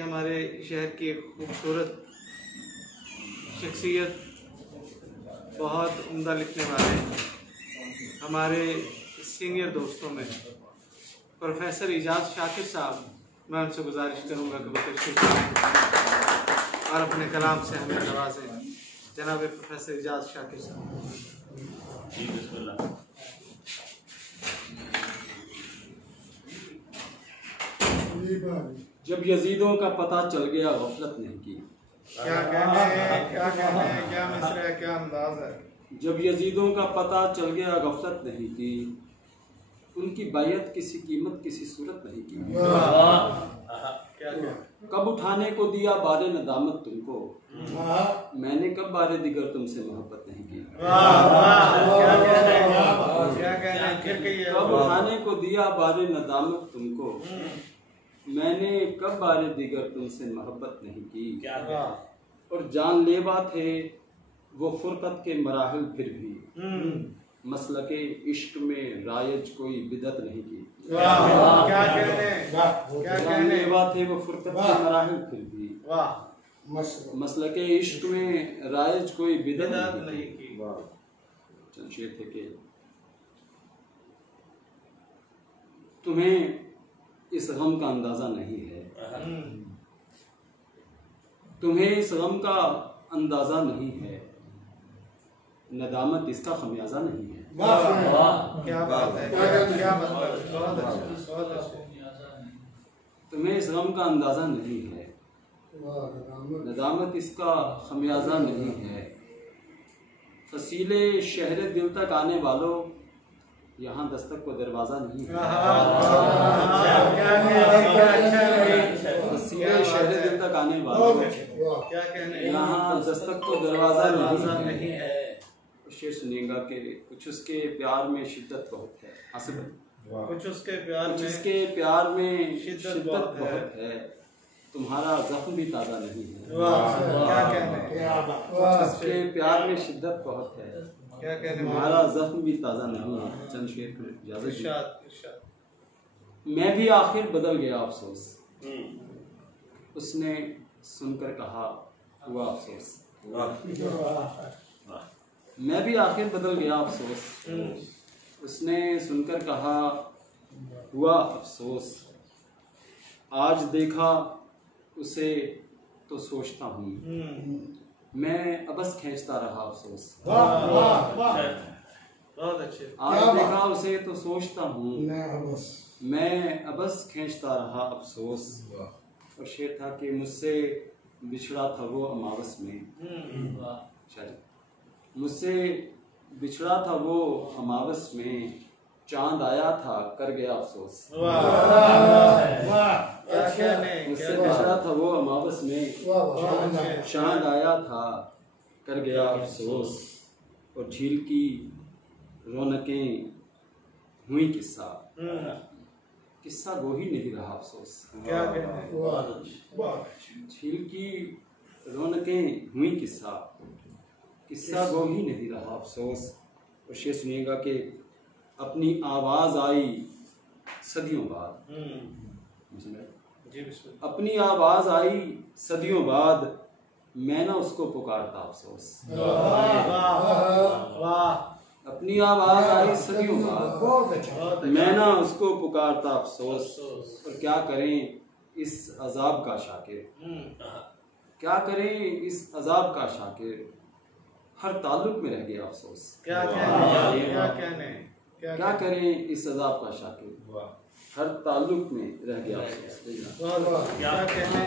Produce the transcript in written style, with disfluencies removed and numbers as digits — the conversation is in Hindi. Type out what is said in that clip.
हमारे शहर की एक खूबसूरत शख्सियत, बहुत उम्दा लिखने वाले हमारे सीनियर दोस्तों में प्रोफेसर इजाज़ शाकिर साहब, मैं उनसे गुजारिश करूंगा कि वो तशरीफ़ लाएं और अपने कलाम से हमें नवाजें। जनाब प्रोफेसर इजाज़ शाकिर साहब। जी बिस्मिल्लाह। जब यजीदों का पता चल गया गफलत नहीं की। क्या कहने हैं, क्या मिसरा है, क्या अंदाज है। जब यजीदों का पता चल गया गफलत नहीं की, उनकी बैयत किसी कीमत किसी सूरत नहीं की। क्या क्या कब उठाने को दिया बारे नदामत तुमको, मैंने कब बारे दिगर तुमसे मोहब्बत नहीं की। कब उठाने को दिया बारे नदामत तुमको, मैंने कब बारे दिगर तुमसे मोहब्बत नहीं की। और जानलेवा थे वो फुरकत के मराहिल फिर भी, मसलके इश्क में रायज कोई बिदत नहीं की। जानलेवा थे वो फुरकत के मराहिल फिर भी, मसलके इश्क में रायज कोई बिदत नहीं की। चंद शेर थे कि तुम्हें इस गम का अंदाजा नहीं है, तुम्हें इस गम का अंदाजा नहीं है, नदामत इसका खमियाजा नहीं है। क्या बात है, क्या बात है। तुम्हें इस गम का अंदाजा नहीं है, नदामत इसका खमियाजा नहीं है। फसीले शहर दिल तक आने वालों, यहाँ दस्तक को दरवाजा नहीं है। फसीले शहर दिल तक आने वालों, यहाँ दस्तक को दरवाजा नहीं है। शेर सुनिएगा कि कुछ उसके प्यार में शिद्दत बहुत है। कुछ उसके प्यार में शिद्दत बहुत है, तुम्हारा जख्म भी ताज़ा नहीं है। उसके प्यार में शिद्दत बहुत है, क्या कहने, तुम्हारा जख्म भी ताज़ा नहीं है। चंद शेर को इजाज़त। मैं भी आखिर बदल गया अफसोस, उसने सुनकर कहा हुआ अफसोस। मैं भी आखिर बदल गया अफसोस, उसने सुनकर कहा हुआ अफसोस। आज देखा उसे तो सोचता हूँ, मैं अबस खींचता रहा अफसोस। बहुत अच्छे। आज देखा उसे तो सोचता हूँ, मैं अबस खींचता रहा अफसोस। और शेर था कि मुझसे बिछड़ा था वो अमावस में, मुझसे बिछड़ा था वो अमावस में, चांद आया था कर गया अफसोस। मुझसे बिछड़ा था वो अमावस में, चांद आया था कर गया अफसोस। और झील की रौनकें हुई किस्सा, किस्सा वो ही नहीं रहा अफसोस। क्या कहने, झील की रौनकें हुई किस्सा, किस्सा वो ही नहीं रहा अफसोस। और शेर सुनिएगा कि अपनी आवाज आई सदियों बाद, अपनी आवाज आई सदियों बाद, मैं ना उसको पुकारता अफसोस। अपनी आवाज आई सदियों बाद, मैं ना उसको पुकारता अफसोस। और क्या करें इस अजाब का शाकिर, क्या करें इस अजाब का शाकिर, हर ताल्लुक में रह गया अफसोस। क्या करें इस अजाब का शाकिर, हर ताल्लुक में रह गया अफसोस। क्या कहने।